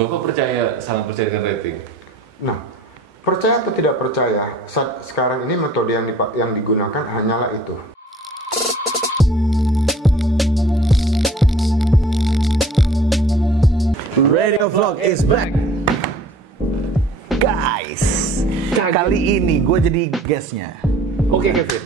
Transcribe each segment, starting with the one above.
Bapak sangat percaya dengan rating? Nah, percaya atau tidak percaya, sekarang ini metode yang digunakan hanyalah itu. Radio Vlog is back, guys. Kali ini gue jadi guestnya. Oke, Kevin.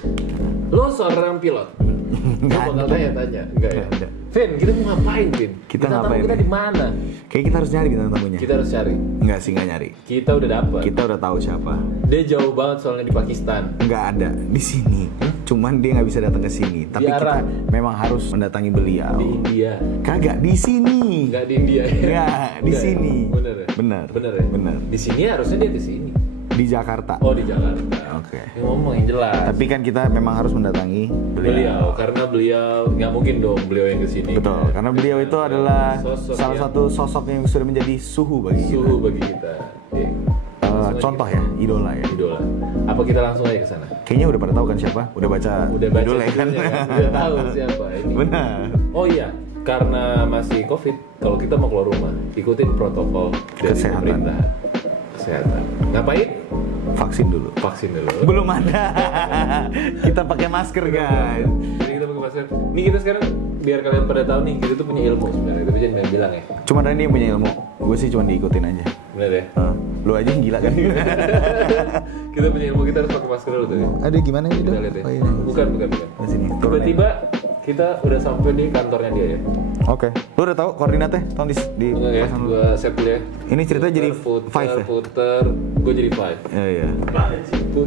Lo seorang pilot. Gue bakal tanya-tanya. Enggak ya? Vin, kita mau ngapain, Vin? Kita ngapain? Kita di mana? Kayak kita harus nyari bintang tamunya. Kita harus cari. Enggak sih, enggak nyari. Kita udah dapet. Kita udah tahu siapa. Dia jauh banget soalnya di Pakistan. Enggak ada di sini. Cuman dia nggak bisa datang ke sini. Tapi kita memang harus mendatangi beliau. Di India. Kagak di sini. Enggak di India. Enggak, di sini. Bener ya? Bener. Bener ya? Bener. Di sini harusnya dia ke sini. Di Jakarta. Oh, di Jakarta. Oke. Ya, ngomong yang jelas. Tapi kan kita memang harus mendatangi beliau karena beliau nggak mungkin dong beliau yang kesini. Betul, karena beliau itu adalah salah satu sosok yang sudah menjadi suhu bagi kita. Contoh ya, idola ya. Idola. Apa kita langsung aja ke sana? Kayaknya udah pada tahu kan siapa? Udah baca idola kan? Udah tahu siapa ini. Benar. Oh iya, karena masih COVID, kalau kita mau keluar rumah, ikutin protokol dari pemerintah. Kesehatan. Ngapain? Vaksin dulu. Belum ada. Kita pakai masker, guys. Jadi kita pakai masker. Nih kita sekarang biar kalian pada tahu nih, kita tuh punya ilmu sebenarnya. Tapi jangan bilang ya. Cuma Randy yang punya ilmu. Gue sih cuma diikutin aja. Bener ya? Lu aja yang gila kan? Kita punya ilmu, kita harus pakai masker dulu tuh ya. Ada gimana ini dong? Oh, iya. Bukan. Di sini. Tiba-tiba kita udah sampai di kantornya dia ya. Oke. Lu udah tahu koordinatnya? Tolong di ya, gua save dulu ya. Ini ceritanya jadi 5 ya? Puter, gua jadi 5. Iya.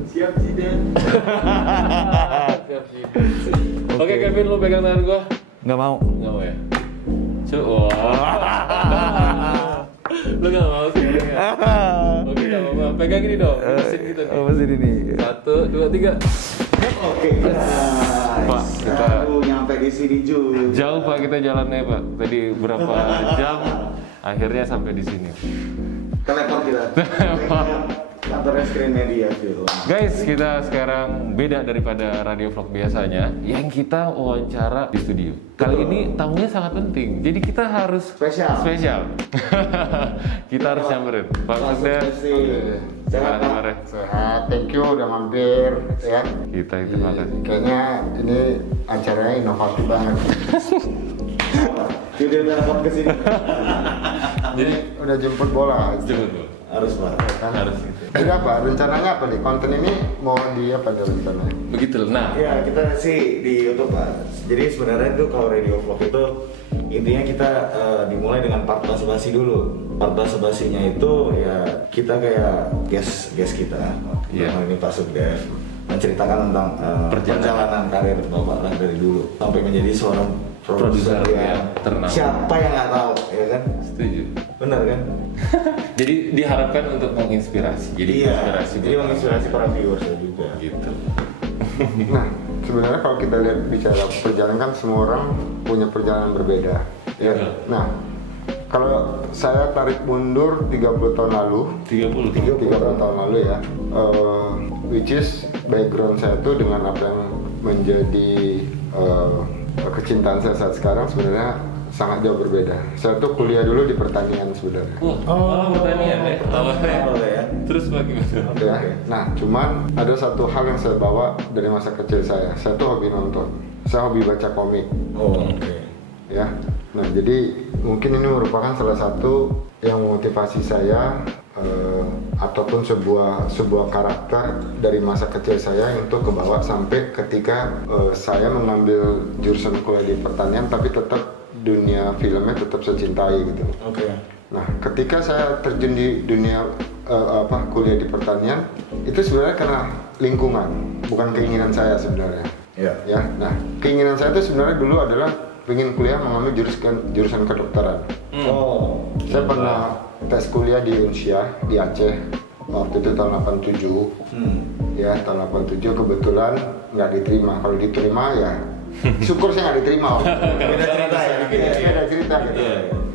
Siap Zidane. Oke, Kevin, lu pegang tangan gua. Nggak mau ya? Lu nggak mau sih? Oke, nggak apa-apa. Pegang ini dong. Mesin gitu nih. Mesin ini. 1, 2, 3. Oke, Pak, kita nyampe di sini juga. Jauh Pak kita jalannya Pak. Tadi berapa jam akhirnya sampai di sini. Telepon kita. Kantornya Screen Media Film. Guys, kita sekarang beda daripada radio vlog biasanya yang kita wawancara di studio. Kali ini tamunya sangat penting. Jadi kita harus spesial. Kita harus nyamperin. Pak Sugden. Sehat, thank you udah mampir ya. Kita itu makasih. Kayaknya ini acaranya inovatif banget. Jadi udah dapat ke sini. Jadi udah jemput bola. Harus Pak. Harus gitu. Jadi apa? Rencananya apa nih? Konten ini mau di apa nih rencananya? Begitu. Nah, ya kita sih di YouTube Pak. Jadi sebenarnya itu kalau radio vlog itu intinya kita dimulai dengan part basa-basi dulu. Part basa-basinya itu ya kita kayak guest kita. Ini Pak Sugden menceritakan tentang perjalanan karir Bapak lah dari dulu sampai menjadi seorang produser yang ternama. Siapa yang nggak tahu, ya kan? Setuju. Benar kan? Jadi diharapkan untuk menginspirasi. Jadi menginspirasi para viewers juga. Gitu. Nah, sebenarnya kalau kita lihat bicara perjalanan kan semua orang punya perjalanan berbeda. Ya. Nah, kalau saya tarik mundur 30 tahun lalu, 30 tahun lalu ya, which is background saya tuh dengan apa yang menjadi kecintaan saya saat sekarang sebenarnya sangat jauh berbeda. Saya tuh kuliah dulu di pertanian sebenarnya. Pertanian ya? Terus bagaimana? Ya, nah cuman ada satu hal yang saya bawa dari masa kecil saya. Saya tuh hobi nonton. Saya hobi baca komik. Ya, nah jadi mungkin ini merupakan salah satu yang memotivasi saya ataupun sebuah karakter dari masa kecil saya untuk kebawa sampai ketika saya mengambil jurusan kuliah di pertanian tapi tetap dunia filmnya tetap saya cintai gitu. Nah, ketika saya terjun di dunia kuliah di pertanian itu sebenarnya karena lingkungan, bukan keinginan saya sebenarnya. Ya, nah keinginan saya itu sebenarnya dulu adalah ingin kuliah mengambil jurusan kedokteran. Saya pernah tes kuliah di Unsia di Aceh waktu itu tahun 87. Ya, tahun 87 kebetulan nggak diterima. Kalau diterima ya syukur saya nggak diterima. Beda cerita gitu.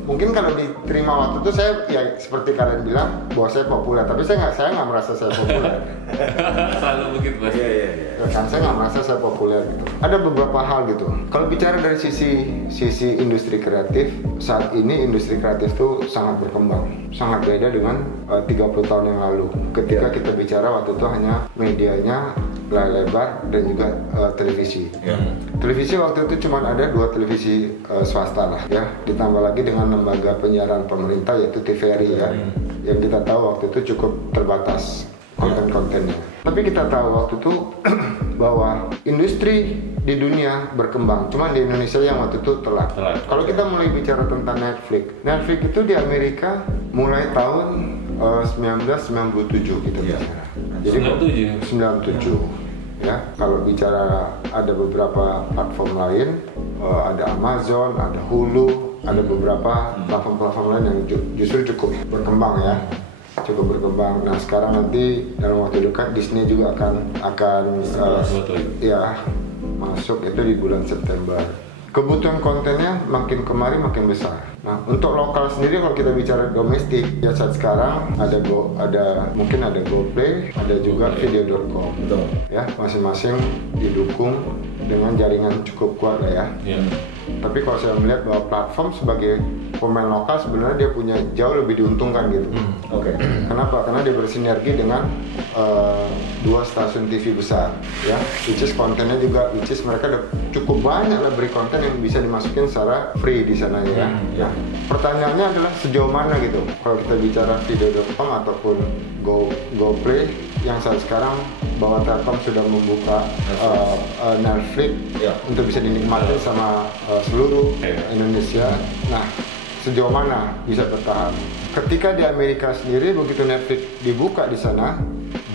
mungkin kalau diterima waktu itu saya ya seperti kalian bilang bahwa saya populer, tapi saya nggak merasa saya populer. Selalu begitu Mas. Iya. Ya kan saya nggak merasa saya populer gitu. Ada beberapa hal gitu. Kalau bicara dari sisi industri kreatif, saat ini industri kreatif itu sangat berkembang, sangat beda dengan 30 tahun yang lalu. Ketika kita bicara waktu itu hanya medianya layar lebar dan juga televisi. Televisi waktu itu cuma ada 2 televisi swasta lah ya, ditambah lagi dengan lembaga penyiaran pemerintah yaitu TVRI ya, yang kita tahu waktu itu cukup terbatas konten-kontennya. Tapi kita tahu waktu itu bahwa industri di dunia berkembang, cuma di Indonesia yang waktu itu telat. Kalau kita mulai bicara tentang Netflix itu di Amerika mulai tahun 1997 kita bicara. Jadi 97. Ya, kalau bicara ada beberapa platform lain, ada Amazon, ada Hulu, ada beberapa platform-platform lain yang justru cukup berkembang ya, cukup berkembang. Nah sekarang nanti dalam waktu dekat Disney juga akan ya masuk itu di bulan September. Kebutuhan kontennya makin kemari makin besar. Nah, untuk lokal sendiri kalau kita bicara domestik, ya saat sekarang mungkin ada GoPlay, ada juga video.com. Betul. Ya, masing-masing didukung dengan jaringan cukup kuat lah ya. Tapi kalau saya melihat bahwa platform sebagai pemain lokal sebenarnya dia punya jauh lebih diuntungkan gitu. Kenapa? Karena dia bersinergi dengan 2 stasiun TV besar ya, which is kontennya juga, which is mereka ada cukup banyak lah beri konten yang bisa dimasukin secara free di sana ya. Nah, pertanyaannya adalah sejauh mana gitu kalau kita bicara video.com ataupun GoPlay yang saat sekarang bahwa Telkom sudah membuka Netflix untuk bisa dinikmati sama seluruh Indonesia. Nah, sejauh mana bisa bertahan? Ketika di Amerika sendiri begitu Netflix dibuka di sana,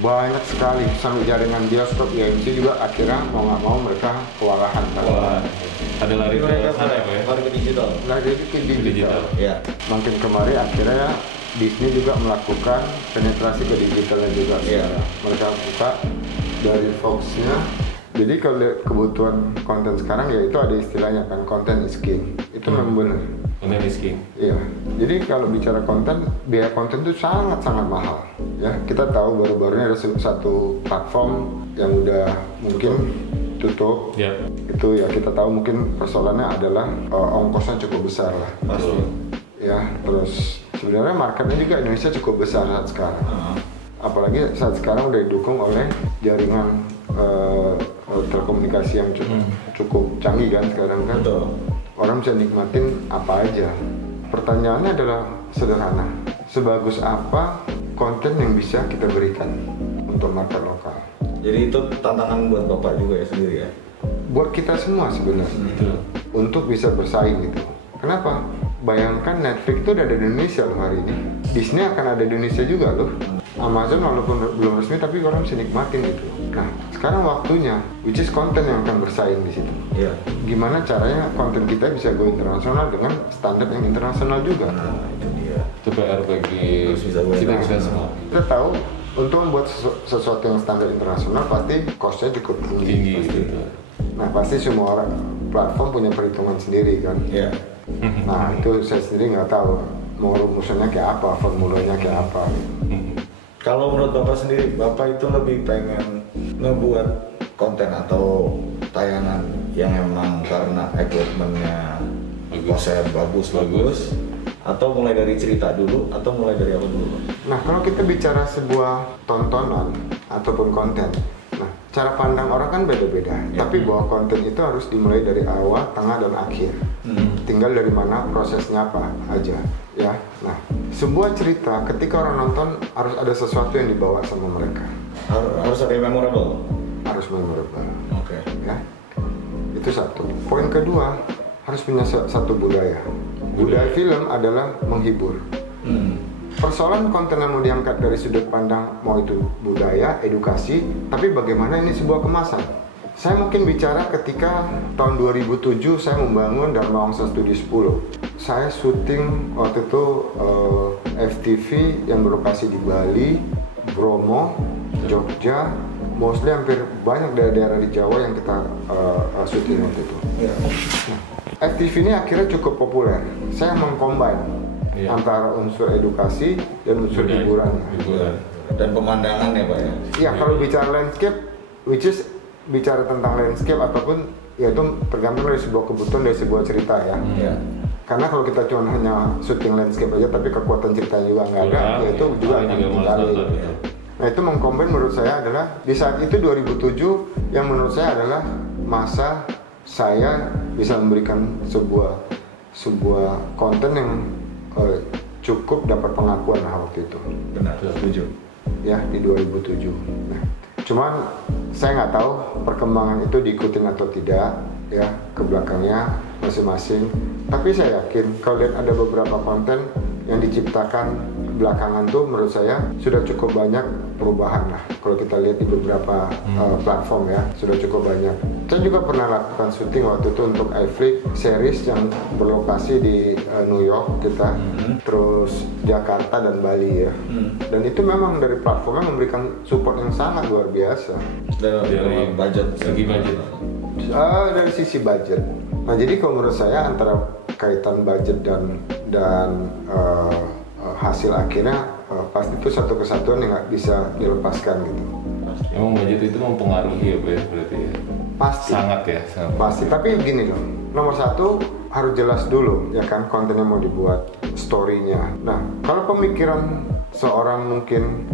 banyak sekali sampai jaringan bioskop AMC juga akhirnya mau nggak mau mereka kewalahan. Ada lari ke sana ya? Lari ke digital. Lari ke digital. Ya. Makin kemari akhirnya Disney juga melakukan penetrasi ke digitalnya juga. Mereka buka dari Fox-nya. Jadi kalau lihat kebutuhan konten sekarang ya itu ada istilahnya kan, content is king. Itu memang benar. Content is king. Iya. Jadi kalau bicara konten, biaya konten itu sangat-sangat mahal. Ya, kita tahu baru-baru ini ada satu platform yang udah mungkin tutup. Itu ya kita tahu mungkin persoalannya adalah ongkosnya cukup besar lah. Pasti. Ya, terus sebenarnya marketnya juga Indonesia cukup besar saat sekarang. Apalagi saat sekarang udah didukung oleh jaringan telekomunikasi yang cukup canggih kan sekarang kan. Orang bisa nikmatin apa aja. Pertanyaannya adalah sederhana. Sebagus apa konten yang bisa kita berikan untuk market lokal? Jadi itu tantangan buat Bapak juga ya sendiri ya? Buat kita semua sebenarnya. Untuk bisa bersaing gitu. Kenapa? Bayangkan Netflix itu udah ada di Indonesia loh hari ini. Disney akan ada di Indonesia juga loh. Amazon walaupun belum resmi tapi orang bisa nikmatin gitu. Nah, sekarang waktunya, which is konten yang akan bersaing di situ. Gimana caranya konten kita bisa go internasional dengan standar yang internasional juga? Nah, itu dia. Itu PR bagi kita semua. Kita tahu untuk membuat sesuatu yang standar internasional pasti cost-nya cukup tinggi. Gitu. Nah, pasti semua orang platform punya perhitungan sendiri kan. Nah, itu saya sendiri nggak tahu mau rumusnya kayak apa, formulanya kayak apa. Kalau menurut Bapak sendiri, Bapak itu lebih pengen ngebuat konten atau tayangan yang emang karena equipmentnya bagus, atau mulai dari cerita dulu, atau mulai dari apa dulu? Nah, kalau kita bicara sebuah tontonan ataupun konten, nah cara pandang orang kan beda-beda. Tapi bahwa konten itu harus dimulai dari awal, tengah, dan akhir. Tinggal dari mana prosesnya apa aja, ya. Nah, sebuah cerita ketika orang nonton harus ada sesuatu yang dibawa sama mereka. Harus ada yang memorable. Harus memorable. Ya, itu satu. Poin kedua, harus punya satu budaya. Budaya film adalah menghibur. Persoalan konten yang mau diangkat dari sudut pandang mau itu budaya, edukasi, tapi bagaimana ini sebuah kemasan. Saya mungkin bicara ketika tahun 2007 saya membangun Dharma Wangsa Studio 10. Saya syuting waktu itu FTV yang berlokasi di Bali, Bromo, Jogja, mostly hampir banyak daerah-daerah di Jawa yang kita syuting waktu itu. Nah, FTV ini akhirnya cukup populer. Saya mengcombine antara unsur edukasi dan unsur hiburan. Dan pemandangan ya Pak ya? Iya, kalau bicara landscape, which is bicara tentang landscape ataupun ya itu tergantung dari sebuah kebutuhan, dari sebuah cerita ya. Karena kalau kita cuma hanya syuting landscape aja tapi kekuatan ceritanya juga nggak ada, ya itu juga akan ditinggalin. Nah itu mengkombin menurut saya adalah di saat itu 2007 yang menurut saya adalah masa saya bisa memberikan sebuah konten yang cukup dapat pengakuan waktu itu. Benar, setuju. Ya di 2007. Nah, cuman saya nggak tahu perkembangan itu diikutin atau tidak ya ke belakangnya masing-masing. Tapi saya yakin kalau lihat ada beberapa konten yang diciptakan belakangan tuh menurut saya sudah cukup banyak perubahan lah. Kalau kita lihat di beberapa platform ya sudah cukup banyak. Saya juga pernah lakukan syuting waktu itu untuk iFlix series yang berlokasi di New York kita, terus Jakarta dan Bali ya. Dan itu memang dari platformnya memberikan support yang sangat luar biasa. Dari budget, segi budget. Dari sisi budget. Nah jadi kalau menurut saya antara kaitan budget dan hasil akhirnya pasti itu satu kesatuan yang nggak bisa dilepaskan gitu. Emang budget itu mempengaruhi ya Pak ya berarti ya? Pasti. Sangat ya. Sangat. Pasti. Tapi begini loh, nomor satu harus jelas dulu ya kan kontennya mau dibuat, story-nya. Nah kalau pemikiran seorang mungkin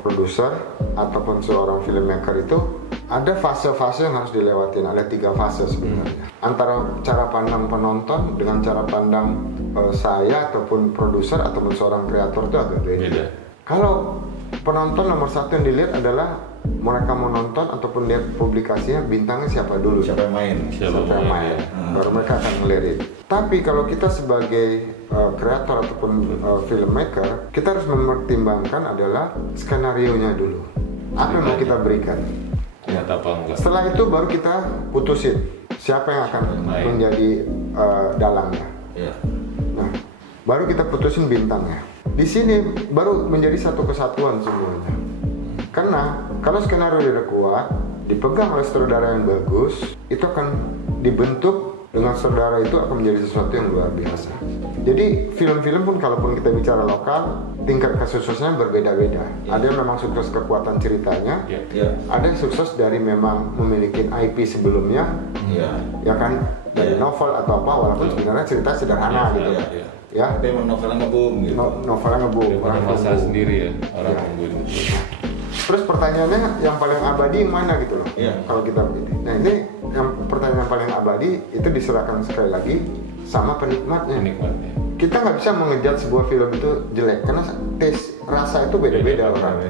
produser ataupun seorang filmmaker itu ada fase-fase yang harus dilewatin, ada 3 fase sebenarnya. Antara cara pandang penonton dengan cara pandang saya ataupun produser ataupun seorang kreator itu agak beda. Kalau penonton nomor satu yang dilihat adalah mereka menonton ataupun lihat publikasinya bintangnya siapa dulu, siapa yang main, baru mereka akan ngelirik. Tapi kalau kita sebagai kreator ataupun filmmaker, kita harus mempertimbangkan adalah skenario-nya dulu. Apa yang mau kita berikan? Setelah itu baru kita putusin siapa yang akan menjadi dalangnya. Nah, baru kita putusin bintangnya. Di sini baru menjadi satu kesatuan semuanya. Karena kalau skenario udah kuat, dipegang oleh sutradara yang bagus, itu akan dibentuk dengan sutradara itu akan menjadi sesuatu yang luar biasa. Jadi film-film pun kalaupun kita bicara lokal, tingkat kesuksesnya berbeda-beda. Ada yang memang sukses kekuatan ceritanya, ada yang sukses dari memang memiliki IP sebelumnya, ya kan dari novel atau apa, walaupun sebenarnya cerita sederhana gitu. Ya, tapi memang novelnya nge-boom gitu. Novelnya nge-boom. Orang masalah sendiri ya, orang nungguin. Terus pertanyaannya yang paling abadi yang mana gitu loh? Kalau kita begitu. Nah ini yang pertanyaan paling abadi itu diserahkan sekali lagi sama penikmatnya. Kita nggak bisa mengejat sebuah film itu jelek karena taste rasa itu beda-beda orang.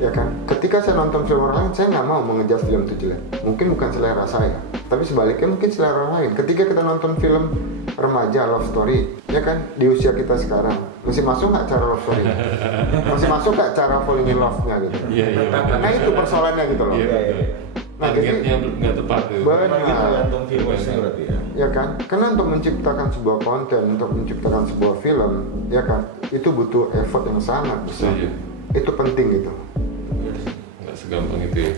Ya kan? Ketika saya nonton film orang lain, saya nggak mau mengejat film itu jelek. Mungkin bukan selera saya, tapi sebaliknya mungkin selera orang lain. Ketika kita nonton film remaja love story, ya kan di usia kita sekarang masih masuk nggak cara love story? Masih masuk nggak cara falling in love-nya gitu? Nah itu persoalannya gitu loh. Nah, targetnya nggak tepat tuh. Tergantung viewersnya berarti ya. Ya kan? Karena untuk menciptakan sebuah konten, untuk menciptakan sebuah film, ya kan, itu butuh effort yang sangat besar. Itu penting gitu. Nggak segampang itu ya.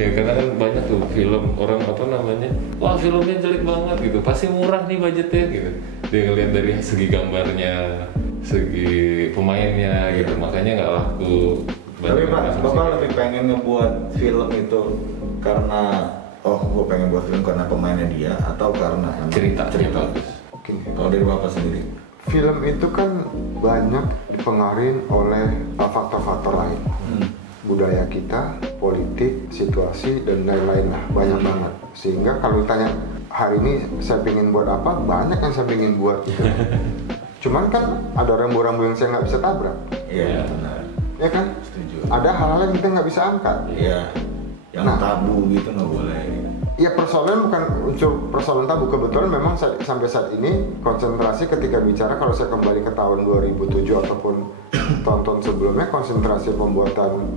Ya karena kan banyak tuh film orang apa namanya, wah filmnya jelek banget gitu, pasti murah nih budgetnya gitu. Dia ngeliat dari segi gambarnya, segi pemainnya gitu, makanya nggak laku. Tapi Pak, Bapak lebih pengen ngebuat film itu karena gue pengen buat film karena pemainnya dia atau karena cerita bagus. Kalau dari Bapak sendiri? Film itu kan banyak dipengaruhi oleh faktor-faktor lain. Budaya kita, politik, situasi, dan lain-lain lah, banyak banget. Sehingga kalau ditanya hari ini saya pengen buat apa, banyak yang saya pengen buat gitu. Cuman kan ada rambu-rambu yang saya nggak bisa tabrak. Iya, benar. Ya kan? Setuju. Ada hal-hal yang kita nggak bisa angkat. Iya, yang tabu gitu nggak boleh. Ya persoalan bukan unsur persoalan tabu, kebetulan memang sampai saat ini konsentrasi ketika bicara, kalau saya kembali ke tahun 2007 ataupun tahun-tahun sebelumnya, konsentrasi pembuatan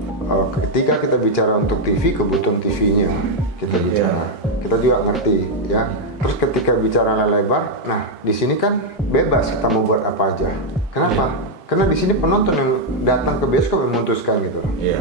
ketika kita bicara untuk TV, kebutuhan TV-nya kita bicara. Kita juga ngerti ya. Terus ketika bicara lebar, nah di sini kan bebas kita mau buat apa aja. Kenapa? Karena di sini penonton yang datang ke bioskop memutuskan gitu. Iya.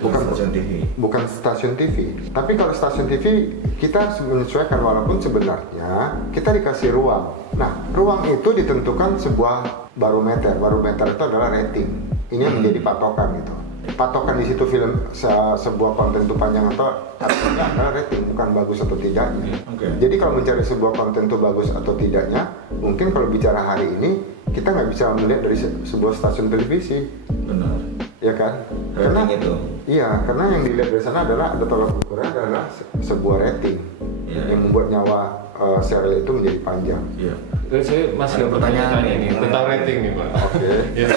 bukan stasiun TV. Tapi kalau stasiun TV kita menyesuaikan, walaupun sebenarnya kita dikasih ruang. Nah, ruang itu ditentukan sebuah barometer. Barometer itu adalah rating. Ini yang menjadi patokan gitu. Patokan di situ film sebuah konten itu panjang atau tidak adalah rating, bukan bagus atau tidaknya. Jadi kalau mencari sebuah konten itu bagus atau tidaknya, mungkin kalau bicara hari ini kita nggak bisa melihat dari sebuah stasiun televisi. Benar. Ya kan? Karena itu. Iya, karena yang dilihat dari sana adalah ada tolak ukurnya adalah sebuah rating yang membuat nyawa serial itu menjadi panjang. Iya. Saya masih ada pertanyaan ini tentang rating nih Pak. Oke. Ya.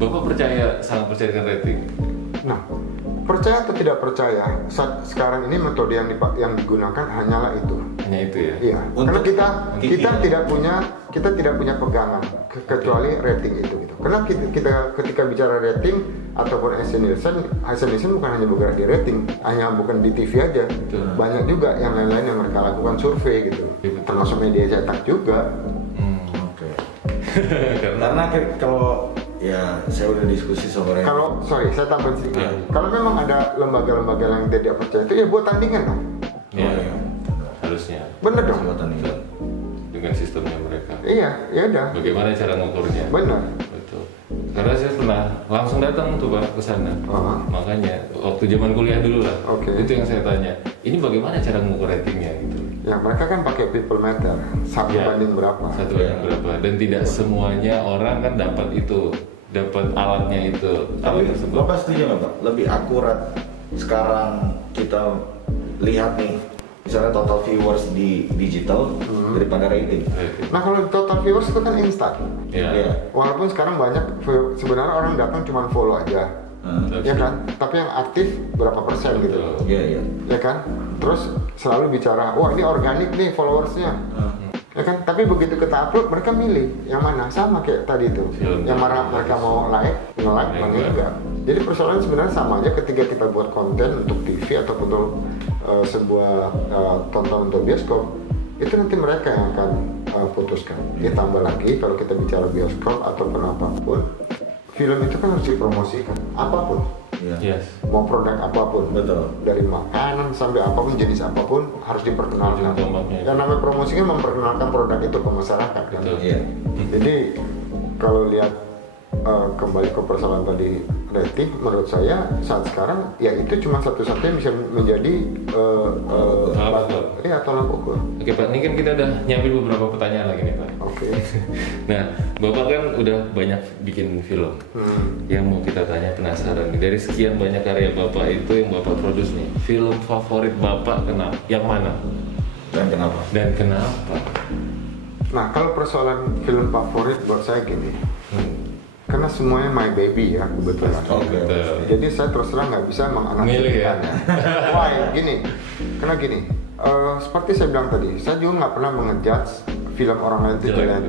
Bapak sangat percaya dengan rating? Nah, percaya atau tidak percaya, sekarang ini metode yang digunakan hanyalah itu. Hanya itu ya? Iya. Karena kita tidak punya pegangan kecuali rating itu gitu. Karena kita ketika bicara rating ataupun Nielsen bukan hanya bergerak di rating, hanya bukan di TV aja. Betul. Banyak juga yang lain-lain yang mereka lakukan survei gitu. Betul. Termasuk media cetak juga. Oke. Karena kalau ya saya udah diskusi sama Ren. Saya tambahin sedikit. Kalau memang ada lembaga-lembaga yang tidak percaya itu, ya buat tandingan dong. Iya. Harusnya. Bener dong. Dengan sistemnya mereka. Iya, ya udah. Bagaimana cara ngukurnya? Benar. Betul. Karena saya pernah langsung datang tuh Pak ke sana. Makanya waktu zaman kuliah dulu lah. Itu yang saya tanya. Ini bagaimana cara mengukur ratingnya gitu? Ya mereka kan pakai people meter. Satu banding berapa? Dan tidak semuanya orang kan dapat alatnya itu. Tapi Bapak setuju nggak Pak? Lebih akurat sekarang kita lihat nih, misalnya total viewers di digital daripada rating. Nah kalau total viewers itu kan instan. Iya. Walaupun sekarang banyak sebenarnya orang datang cuma follow aja, ya kan. Tapi yang aktif berapa persen gitu. Iya. Ya kan. Terus selalu bicara, wah ini organik nih followersnya. Ya kan. Tapi begitu kita upload mereka milih yang mana, sama kayak tadi itu. Yang mana mereka mau like, mana enggak. Jadi persoalan sebenarnya sama aja ketika kita buat konten untuk TV ataupun untuk sebuah tontonan untuk bioskop, itu nanti mereka yang akan putuskan. Ditambah lagi kalau kita bicara bioskop ataupun apapun, film itu kan harus dipromosikan, apapun. Yes. Mau produk apapun, betul. Dari makanan sampai apapun, jenis apapun harus diperkenalkan. Yang namanya promosi kan memperkenalkan produk itu ke masyarakat kan. Jadi kalau lihat kembali ke persoalan tadi rating, menurut saya saat sekarang ya itu cuma satu-satunya bisa menjadi tolak ukur. Oke Pak, ini kan kita udah nyampe beberapa pertanyaan lagi nih Pak. Oke. Nah, Bapak kan udah banyak bikin film. Yang mau kita tanya, penasaran nih, dari sekian banyak karya Bapak itu yang Bapak produce nih, film favorit Bapak yang mana? Dan kenapa? Nah, kalau persoalan film favorit buat saya gini. Karena semuanya my baby ya kebetulan. Jadi saya terus terang nggak bisa menganalitikanya. Why? Karena gini, seperti saya bilang tadi, saya juga nggak pernah mengejudge film orang lain itu jelek.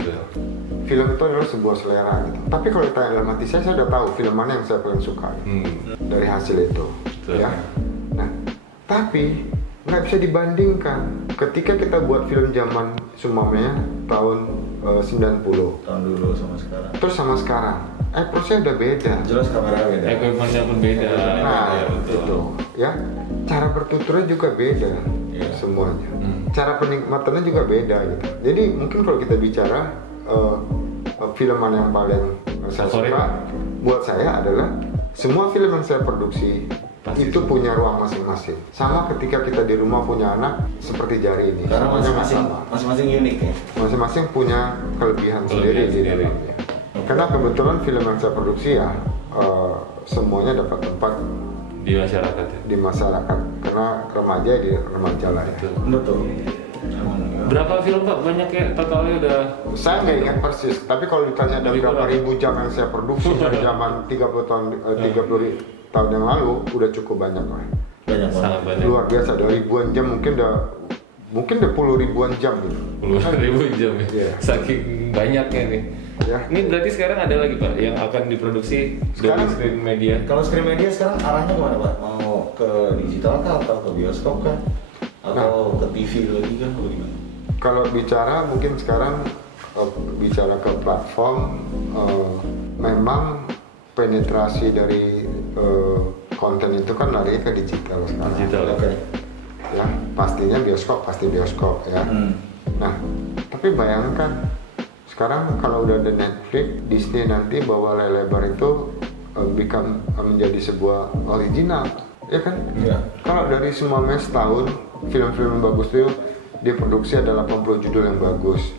Film itu adalah sebuah selera gitu. Tapi kalau ditanya dalam hati saya udah tahu film mana yang saya paling suka dari hasil itu. Ya. Nah, tapi nggak bisa dibandingkan ketika kita buat film zaman Sumamenya tahun 90 tahun dulu sama sekarang. Terus sama sekarang, prosesnya udah beda. Jelas kamera beda. Equipmentnya pun beda. Nah, betul. Ya, cara bertuturnya juga beda. Semuanya. Cara penikmatannya juga beda gitu. Jadi mungkin kalau kita bicara film mana yang paling saya suka, buat saya adalah semua film yang saya produksi itu punya ruang masing-masing. Sama ketika kita di rumah punya anak seperti Jari ini. Karena masing-masing unik ya. Masing-masing punya kelebihan sendiri di dalamnya. Karena kebetulan film yang saya produksi ya semuanya dapat tempat di masyarakat. Di masyarakat. Karena remaja di remaja lah ya. Betul. Berapa film Pak? Banyak ya totalnya udah. Saya nggak ingat persis. Tapi kalau ditanya ada berapa ribu jam yang saya produksi dari zaman 30 tahun yang lalu udah cukup banyak lah. Sangat banyak. Luar biasa, ada ribuan jam, mungkin udah puluh ribuan jam gitu. Puluhan ribu jam ya. Saking banyaknya nih. Ya. Ini berarti sekarang ada lagi Pak yang akan diproduksi dari screen media. Kalau screen media sekarang arahnya kemana Pak? Mau ke digital kah atau ke bioskop kah? Atau ke TV lagi kan? Bagaimana? Kalau bicara mungkin sekarang bicara ke platform, memang penetrasi dari konten itu kan lari ke digital sekarang. Digital. Oke. Ya, pastinya bioskop pasti bioskop ya. Nah, tapi bayangkan sekarang kalau udah ada Netflix, Disney nanti bawa layar lebar itu menjadi sebuah original, ya kan? Iya. Kalau dari semua mes tahun film-film yang bagus itu diproduksi ada 80 judul yang bagus.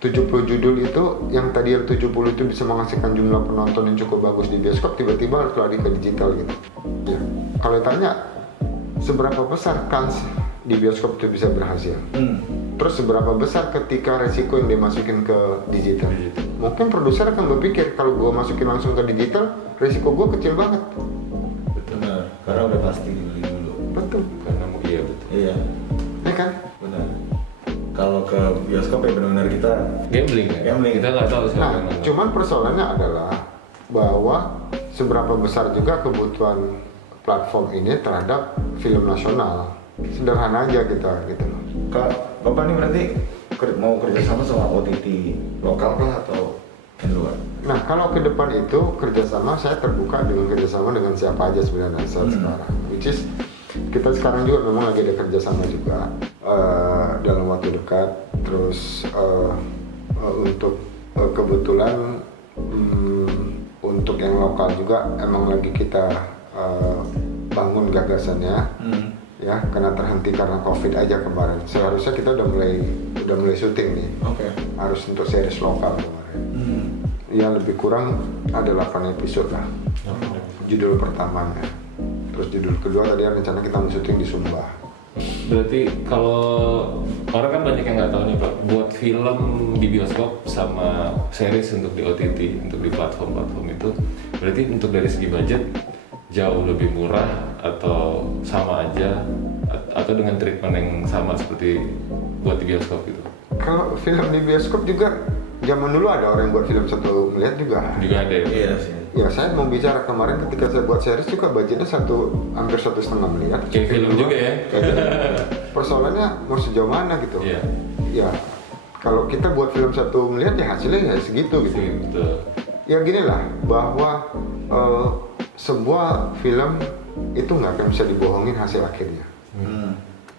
70 judul itu yang tadi yang 70 itu bisa menghasilkan jumlah penonton yang cukup bagus di bioskop, tiba-tiba harus lari ke digital gitu. Ya. Kalau tanya seberapa besar kans di bioskop itu bisa berhasil? Terus seberapa besar ketika resiko yang dimasukin ke digital? Mungkin produser akan berpikir kalau gue masukin langsung ke digital, resiko gue kecil banget. Benar. Karena udah pasti dibeli dulu. Betul. Karena iya betul. Iya. Ya kan? Benar. Kalau ke bioskop ya benar-benar kita Gambling ya. Gambling. Kita nggak tahu siapa Nah, yang nonton. cuman persoalannya adalah bahwa seberapa besar juga kebutuhan platform ini terhadap film nasional. Sederhana aja kita gitu loh. Kak, Bapak ini berarti mau kerjasama sama OTT lokal kah atau di luar? Nah, kalau ke depan itu kerjasama, saya terbuka dengan kerjasama dengan siapa aja sebenarnya saat sekarang. Which is kita sekarang juga memang lagi ada kerjasama juga dalam waktu dekat. Terus untuk kebetulan untuk yang lokal juga emang lagi kita bangun gagasannya. Ya, karena terhenti karena COVID aja kemarin. Seharusnya kita udah mulai syuting nih. Oke. Harus untuk series lokal kemarin. Ya lebih kurang ada 8 episode lah. Judul pertamanya. Terus judul kedua tadi rencana kita mau syuting di Sumba. Berarti kalau orang kan banyak yang nggak tahu nih Pak, buat film di bioskop sama series untuk di OTT, untuk di platform-platform itu, berarti untuk dari segi budget jauh lebih murah atau sama aja atau dengan treatment yang sama seperti buat di bioskop gitu? Kalau film di bioskop juga zaman dulu ada orang yang buat film 1 miliar juga. Juga ada ya? Iya sih. Ya saya mau bicara kemarin ketika saya buat series juga budgetnya hampir 1,5 miliar. Kayak film juga ya? Persoalannya mau sejauh mana gitu? Iya. Ya kalau kita buat film 1 miliar ya hasilnya ya segitu gitu. Gitu. Ya gini lah, bahwa sebuah film itu nggak akan bisa dibohongin hasil akhirnya.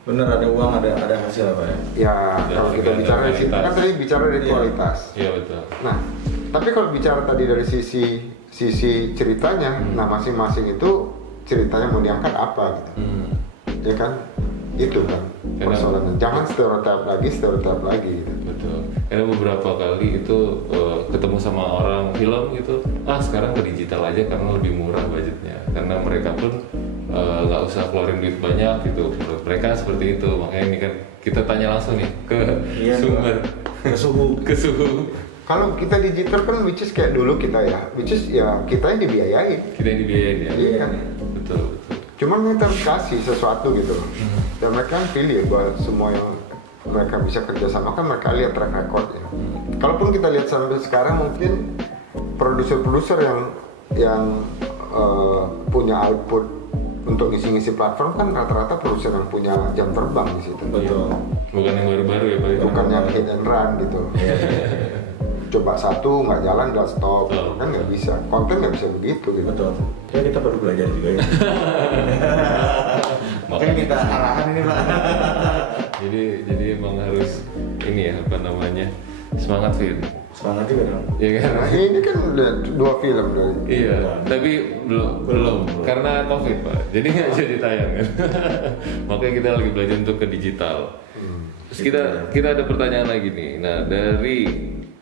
Bener, ada uang, ada hasil apa ya? Ya kalau kita tergantung bicara dari situ kualitas. kan tadi bicara dari Iya. kualitas. Iya betul. Nah, tapi kalau bicara tadi dari sisi ceritanya, nah masing-masing itu ceritanya mau diangkat apa gitu, ya kan? Itu kan persoalannya. Jangan stereotip lagi gitu. Betul. Karena beberapa kali itu ketemu sama orang film gitu, sekarang ke digital aja karena lebih murah budgetnya. Karena mereka pun nggak usah keluarin duit banyak gitu. Menurut mereka seperti itu. Makanya ini kan kita tanya langsung nih ke sumber, ke suhu. Kalau kita digital kan which is kayak dulu kita ya, which is ya kita yang dibiayain. Kita yang dibiayain ya. Iya kan? Betul. Cuman kita harus kasih sesuatu gitu loh. Dan mereka kan pilih bahwa semua yang mereka bisa kerjasama kan mereka lihat track record ya. Kalaupun kita lihat sampai sekarang mungkin produser-produser yang punya output untuk ngisi-ngisi platform kan rata-rata produser yang punya jam terbang di situ. Betul. Bukan yang baru-baru ya Pak. Bukan yang hit and run gitu. Coba satu nggak jalan udah stop, kan nggak bisa. Konten nggak bisa begitu gitu. Betul. Ya kita baru belajar juga ya. Makanya kita arahan ini Pak. Jadi emang harus ini ya apa namanya, semangat Vin. Semangat juga dong. Iya kan? Nah, ini kan udah 2 film dari. Iya, tapi belum karena COVID Pak. Jadi nggak jadi tayang kan. Makanya kita lagi belajar untuk ke digital. Terus kita ada pertanyaan lagi nih. Nah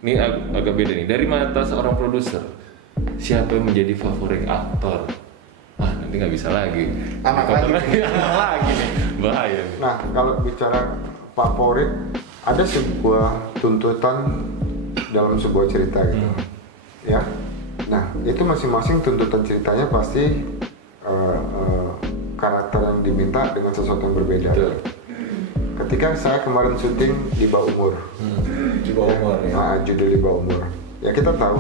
ini agak beda nih. Dari mata seorang produser, siapa yang menjadi favorit aktor? Nanti nggak bisa lagi. Anak lagi nih. Bahaya. Nih. Nah, kalau bicara favorit, ada sebuah tuntutan dalam sebuah cerita gitu, ya. Nah, itu masing-masing tuntutan ceritanya pasti karakter yang diminta dengan sesuatu yang berbeda. Betul. Ketika saya kemarin syuting di bawah umur, Di bawah umur ya. nah, judul di bawah umur, ya kita tahu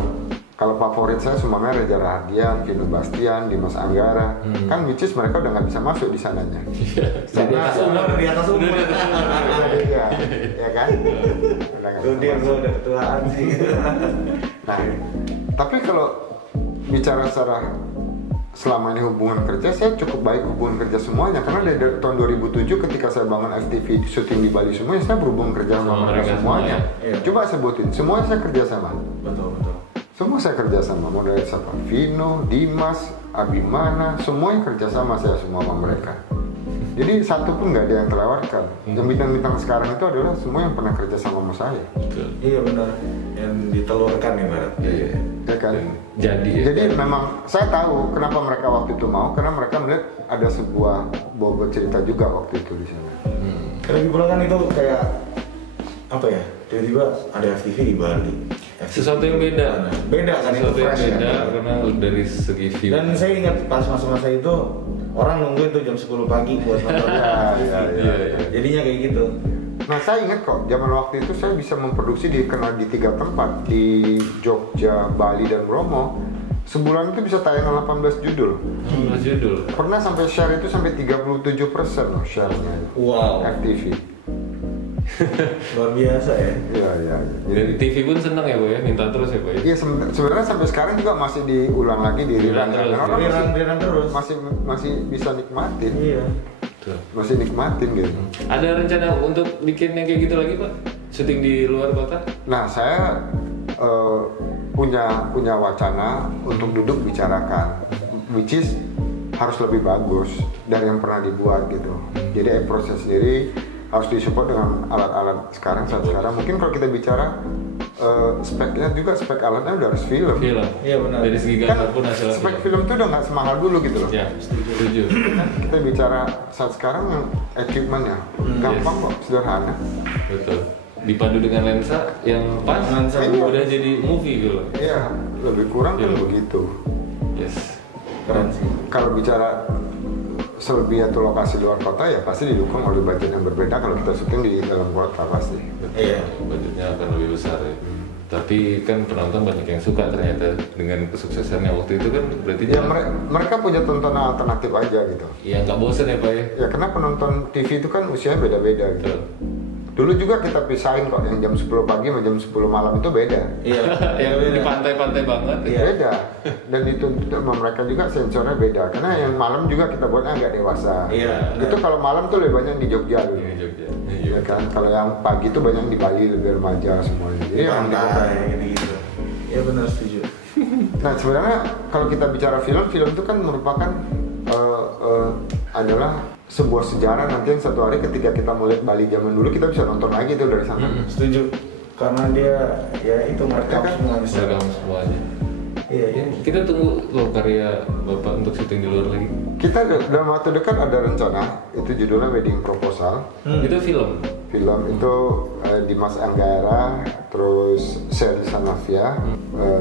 kalau favorit saya semuanya Reza Rahadian, Vino Bastian, Dimas Anggara, kan which is mereka udah nggak bisa masuk di sananya. Di atas umur. Iya, ya kan? Udah nggak Tuh bisa dia masuk. udah ketuaan sih. Nah, tapi kalau bicara secara selama ini hubungan kerja saya cukup baik hubungan kerja semuanya, karena dari tahun 2007 ketika saya bangun FTV syuting di Bali semuanya saya berhubungan kerja sama mereka semuanya. Iya. Coba sebutin, semuanya saya kerja sama. Betul. Semua saya kerja sama, mau dari siapa? Vino, Dimas, Abimana, semuanya kerja sama saya semua sama mereka. Jadi satu pun nggak ada yang terlewatkan. Yang bintang-bintang sekarang itu adalah semua yang pernah kerja sama saya. Iya benar, yang ditelurkan ibarat. Iya. Ya kan? Jadi memang saya tahu kenapa mereka waktu itu mau, karena mereka melihat ada sebuah bobot cerita juga waktu itu di sana. Lagi pula kan itu kayak apa ya? Tiba-tiba ada FTV di Bali. sesuatu yang beda. Beda kan, sesuatu itu yang fresh beda kan? karena dari segi view. Dan saya ingat pas masa-masa itu orang nungguin tuh jam 10 pagi buat nonton. Iya. Jadinya kayak gitu. Nah saya ingat kok, zaman waktu itu saya bisa memproduksi di 3 tempat, di Jogja, Bali, dan Bromo. Sebulan itu bisa tayang 18 judul. 18 judul. Pernah sampai share itu sampai 37% loh share-nya. Wow. FTV. Luar biasa ya. Iya. Dari TV pun seneng ya, Boy ya, minta terus ya, Boy. Iya sebenarnya sampai sekarang juga masih diulang lagi di Diulang rerun. terus, Orang Rerun terus. masih bisa nikmatin. Iya. Masih nikmatin gitu. Ada rencana untuk bikin yang kayak gitu lagi, Pak? Syuting di luar kota? Nah saya punya wacana untuk duduk bicarakan, which is harus lebih bagus dari yang pernah dibuat gitu. Jadi proses sendiri harus disupport dengan alat-alat saat sekarang. Mungkin kalau kita bicara speknya juga, spek alatnya udah harus film. Iya benar. Dari segi Kan gambar pun hasilnya spek film tuh udah nggak semahal dulu gitu loh. Ya, setuju. Kan kita bicara saat sekarang yang equipmentnya gampang kok, sederhana. Betul. Dipadu dengan lensa yang pas, Lensa udah jadi movie gitu loh. Iya, lebih kurang kan Iya. begitu. Yes. Keren sih. Kalau bicara selebihnya tuh lokasi luar kota ya pasti didukung oleh budget yang berbeda kalau kita syuting di dalam kota pasti. Iya. Budgetnya akan lebih besar ya. Tapi kan penonton banyak yang suka ternyata dengan kesuksesannya waktu itu kan berarti Ya mereka punya tontonan alternatif aja gitu. ya nggak bosen ya, Pak ya. Ya karena penonton TV itu kan usianya beda-beda gitu. Betul. Dulu juga kita pisahin kok, yang jam 10 pagi sama jam 10 malam itu beda. Iya. Yang di pantai-pantai banget. Iya. Beda. Dan itu sama mereka juga sensornya beda. Karena yang malam juga kita buatnya agak dewasa. Iya. Itu kalau malam tuh lebih banyak di Jogja dulu. Ini Jogja. Ya kan? Kalau yang pagi tuh banyak di Bali, lebih remaja semuanya. Jadi yang di kota. Pantai gitu. Iya benar, setuju. Nah sebenarnya kalau kita bicara film itu kan merupakan adalah sebuah sejarah nanti yang satu hari ketika kita melihat Bali zaman dulu kita bisa nonton lagi tuh dari sana. Setuju. Karena dia ya itu merekam Ya kan? semua bisa. Seragam semuanya. Iya. Ya, kita tunggu loh karya Bapak untuk syuting di luar lagi. Kita dalam waktu dekat ada rencana, itu judulnya Wedding Proposal. Itu film. Film itu Dimas Anggara, terus Sherry Sanavia,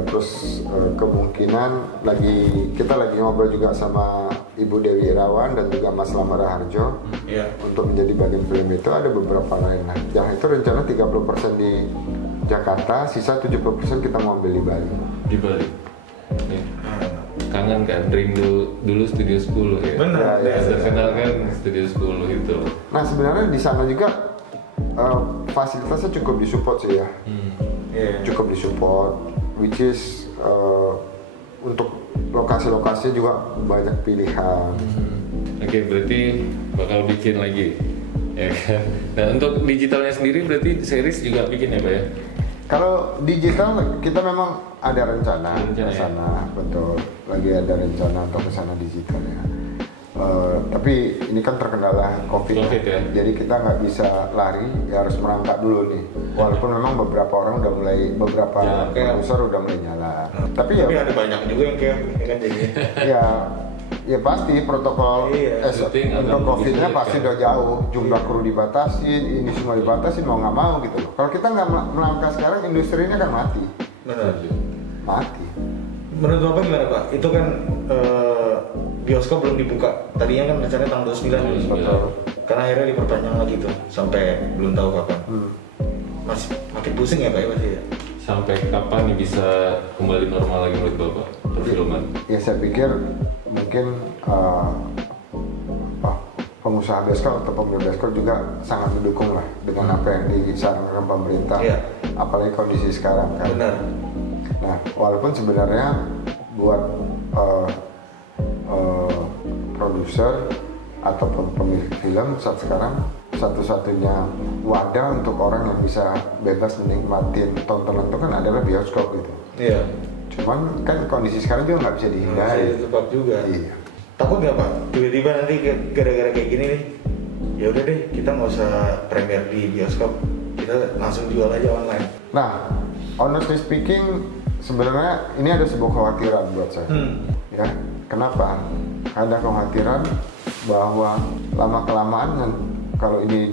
terus kemungkinan kita lagi ngobrol juga sama Ibu Dewi Irawan dan juga Mas Lamara Harjo untuk menjadi bagian film itu. Ada beberapa lain. Nah, yang itu rencana 30% di Jakarta, sisa 70% kita mau ambil di Bali. Di Bali. Nih. Kangen kan, rindu dulu Studio 10 ya. Benar. Ya, Yang terkenal kan Studio 10 itu. Nah sebenarnya di sana juga fasilitasnya cukup disupport sih ya. Iya. Cukup disupport, which is untuk lokasi-lokasi juga banyak pilihan. Oke, berarti bakal bikin lagi, ya kan? Nah, untuk digitalnya sendiri berarti series juga bikin ya, Pak ya? Kalau digital kita memang ada rencana Rencana, ke sana, betul. Lagi ada rencana untuk ke sana digital ya. Tapi ini kan terkendala COVID ya. Jadi kita nggak bisa lari, ya harus merangkak dulu nih. Walaupun memang beberapa orang udah mulai, beberapa produser udah mulai nyala. Tapi ada banyak juga yang kayak jadi. ya pasti protokol syuting untuk akan COVID-nya lebih pasti sulit, udah jauh, jumlah kru dibatasin, ini semua dibatasin, mau nggak mau gitu loh. Kalau kita nggak melangkah sekarang, industrinya kan mati. Benar. Mati. Menurut Bapak gimana Pak? Itu kan bioskop belum dibuka. Tadinya kan rencananya tanggal 29. Betul. Karena akhirnya diperpanjang lagi tuh sampai belum tahu kapan. Masih makin pusing ya Pak ya pasti ya. Sampai kapan nih bisa kembali normal lagi menurut Bapak perfilman? Ya saya pikir mungkin pengusaha bioskop atau pemilik bioskop juga sangat mendukung lah dengan apa yang disarankan pemerintah. Iya. Apalagi kondisi sekarang kan. Benar. Nah, walaupun sebenarnya buat produser ataupun pemilik film saat sekarang satu-satunya wadah untuk orang yang bisa bebas menikmati tontonan itu kan adalah bioskop gitu. Iya. Cuman kan kondisi sekarang juga nggak bisa dihindari. Saya tetap juga. Iya. Takut nggak Pak? Tiba-tiba nanti gara-gara kayak gini nih, ya udah deh kita nggak usah premier di bioskop, kita langsung jual aja online. Nah, honestly speaking, sebenarnya ini ada sebuah kekhawatiran buat saya. Ya, kenapa? Ada kekhawatiran bahwa lama-kelamaan kalau ini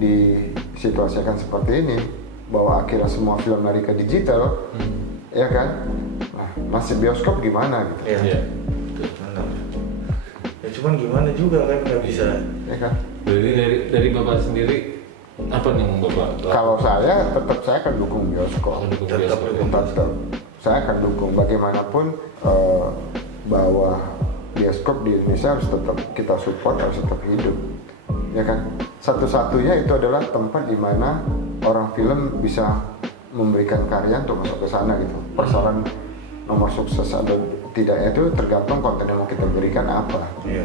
disituasikan seperti ini, bahwa akhirnya semua film lari ke digital, ya kan? Nah, masih bioskop gimana gitu? Iya. Benar. Ya cuman gimana juga kan nggak bisa. Ya kan? Jadi dari Bapak sendiri apa nih Bapak? Kalau saya tetap saya akan dukung bioskop. Tetap. Saya akan dukung bagaimanapun bahwa bioskop di Indonesia harus tetap kita support, harus tetap hidup. Ya kan? Satu-satunya itu adalah tempat di mana orang film bisa memberikan karya untuk masuk ke sana gitu. Persoalan nomor sukses atau tidaknya itu tergantung konten yang mau kita berikan apa. Iya.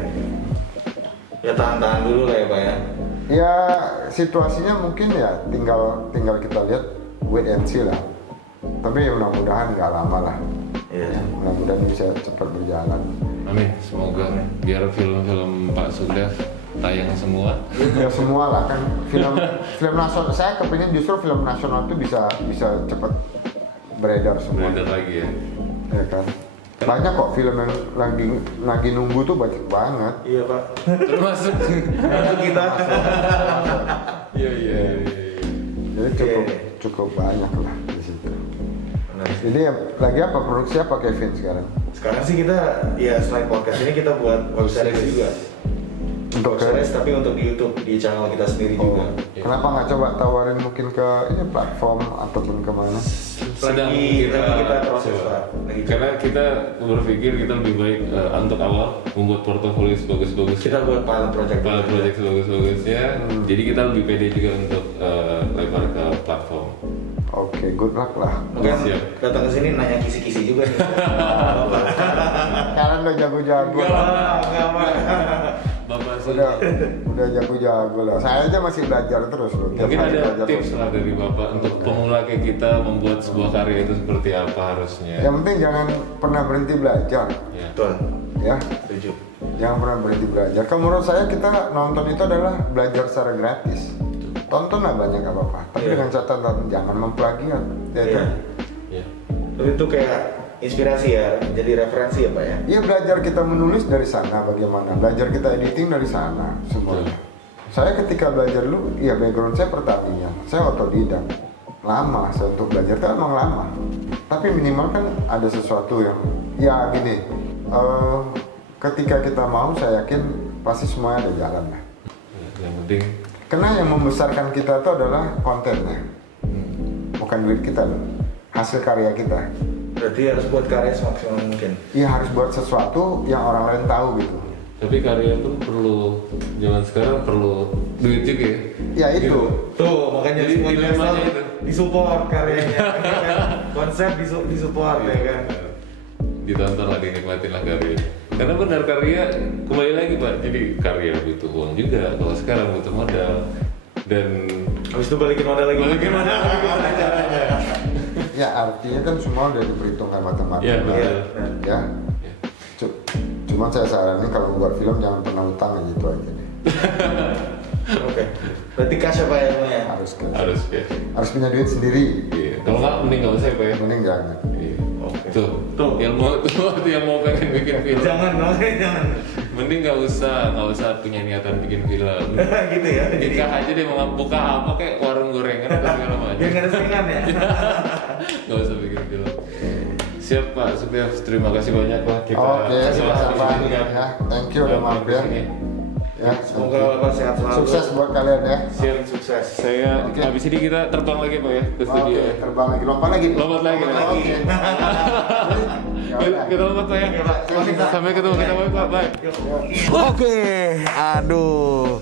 Ya tahan-tahan dulu lah ya Pak ya. Ya situasinya mungkin ya tinggal kita lihat, wait and see lah. Tapi mudah-mudahan nggak lama lah. Iya. Ya, mudah-mudahan bisa cepat berjalan. Amin, semoga biar film-film Pak Sugdev tayang semua. Ya semua lah kan film nasional. Saya kepingin justru film nasional itu bisa cepat beredar semua. Beredar lagi ya. Ya kan. Banyak kok film yang lagi nunggu tuh banyak banget. Iya Pak. Termasuk kita. Iya. Jadi cukup banyak lah di situ. Benar. Jadi lagi apa produksi apa Kevin sekarang? Sekarang sih kita ya selain podcast ini kita buat web series juga. Untuk Web series tapi untuk di YouTube di channel kita sendiri juga. Kenapa nggak coba tawarin mungkin ke ini platform ataupun kemana? Kita proses Pak. Karena kita berpikir kita lebih baik untuk awal membuat portofolio sebagus-bagus. Kita buat pilot project sebagus-bagusnya. Jadi kita lebih pede juga untuk lebar ke platform. Oke, good luck lah. Mungkin Siap. datang ke sini nanya kisi-kisi juga nih. Kalian udah jago-jago. Enggak Pak. Bapak sih. Udah jago-jago lah. Saya aja masih belajar terus loh. Tiap Mungkin hari ada belajar tips terus. lah dari Bapak untuk pemula kayak kita membuat sebuah karya itu seperti apa harusnya. Yang penting jangan pernah berhenti belajar, Ya. Betul. ya. Setuju. Jangan pernah berhenti belajar. Kalau menurut saya kita nonton itu adalah belajar secara gratis. Tontonlah banyak gak apa-apa, tapi Iya. dengan catatan jangan memplagiat. Ya, Iya. kan? Ya. Tapi itu kayak inspirasi ya, jadi referensi ya Pak ya. Iya, belajar kita menulis dari sana bagaimana, belajar kita editing dari sana semuanya. Saya ketika belajar dulu, ya background saya pertanian, saya otodidak. Lama saya untuk belajar, itu emang lama. Tapi minimal kan ada sesuatu yang, ya gini, ketika kita mau saya yakin pasti semuanya ada jalan lah. Yang penting Karena yang membesarkan kita itu adalah kontennya, bukan duit kita loh, hasil karya kita. Berarti harus buat karya semaksimal mungkin. Iya, harus buat sesuatu yang orang lain tahu gitu. tapi karya pun perlu zaman sekarang perlu duit juga ya. Ya itu. Tuh, makanya Jadi semua dilemanya investor itu. disupport karyanya. Ya kan? Konsep disupport ya kan. Ditonton lah, dinikmatin lah karya. Karena benar karya kembali lagi Pak, jadi karya butuh uang juga. Kalau sekarang butuh modal dan Habis itu balikin modal lagi. gimana caranya? Ya artinya kan semua udah diperhitungkan matematika. Iya, betul. Ya. Cuman saya saranin kalau membuat film jangan pernah utang aja, itu aja deh. Oke. Berarti cash apa ya semuanya? Harus ya. Harus punya duit sendiri. Iya. Kalau nggak mending nggak usah Pak ya. Mending jangan. Iya. Oke. Tuh yang mau pengen bikin film. Jangan, oke, jangan. Mending nggak usah punya niatan bikin film. Gitu ya. Nikah aja deh, mau buka apa kayak warung gorengan atau segala macam. Biar nggak ada saingan ya. Nggak usah bikin film. Siap Pak Sugdev, terima kasih banyak Pak. Oke, sama-sama. Ya, thank you udah mampir. Ya, Semoga Bapak sehat selalu. sukses buat kalian ya. Siap, Sukses. Saya Oke. habis ini kita terbang lagi Pak ya ke studio. Oke, terbang lagi, lompat lagi. Lompat lagi. Oke. Ya udah. Kita lompat Pak ya. Sampai ketemu kita Pak. Bye. Oke, aduh.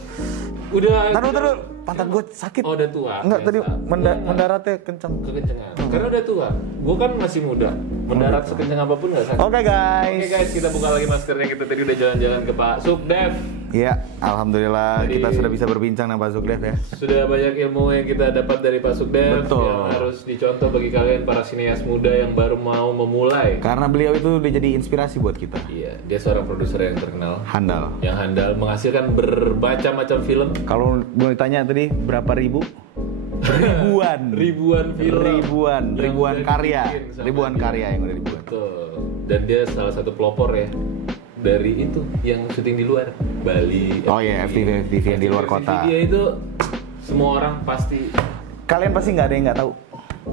Udah. Taruh. pantat gue sakit. Oh, udah tua. Enggak, tadi Enggak. mendaratnya kencang. Kekencengan. Karena udah tua. Gue kan masih muda. Mendarat sekencang apapun nggak sakit. Oke guys. Oke guys, kita buka lagi maskernya. Kita tadi udah jalan-jalan ke Pak Sukdev. Iya, alhamdulillah Jadi- kita sudah bisa berbincang dengan Pak Sukdev ya. Sudah banyak ilmu yang kita dapat dari Pak Sukdev. Betul. Yang harus dicontoh bagi kalian para sineas muda yang baru mau memulai. Karena beliau itu udah jadi inspirasi buat kita. Iya, dia seorang produser yang terkenal. Handal. Yang handal, menghasilkan bermacam-macam film. Kalau boleh ditanya tadi berapa ribu? Ribuan. Ribuan film. Ribuan yang udah karya. dibikin sama Ribuan dia. karya yang udah dibuat. Betul. Dan dia salah satu pelopor ya dari itu yang syuting di luar Bali. Oh iya, FTV yang di luar kota. Dia itu semua orang pasti Kalian pasti nggak ada yang nggak tahu.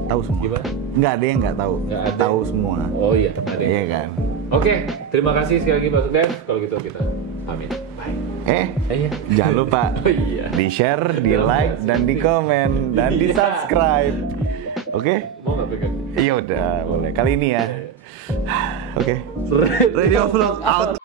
Tahu semua. gimana? Nggak ada yang nggak tahu. Nggak ada. Tahu semua. Oh iya, ada. Iya kan. Oke, terima kasih sekali lagi Pak Sukdev. Kalau gitu kita pamit. Bye. Iya. Iya. Jangan lupa Oh iya. di share, di like, dan di komen, dan di Iya. subscribe. Oke? Mau nggak pegang? Iya udah, boleh. Kali ini ya. Oke. Radio Vlog out.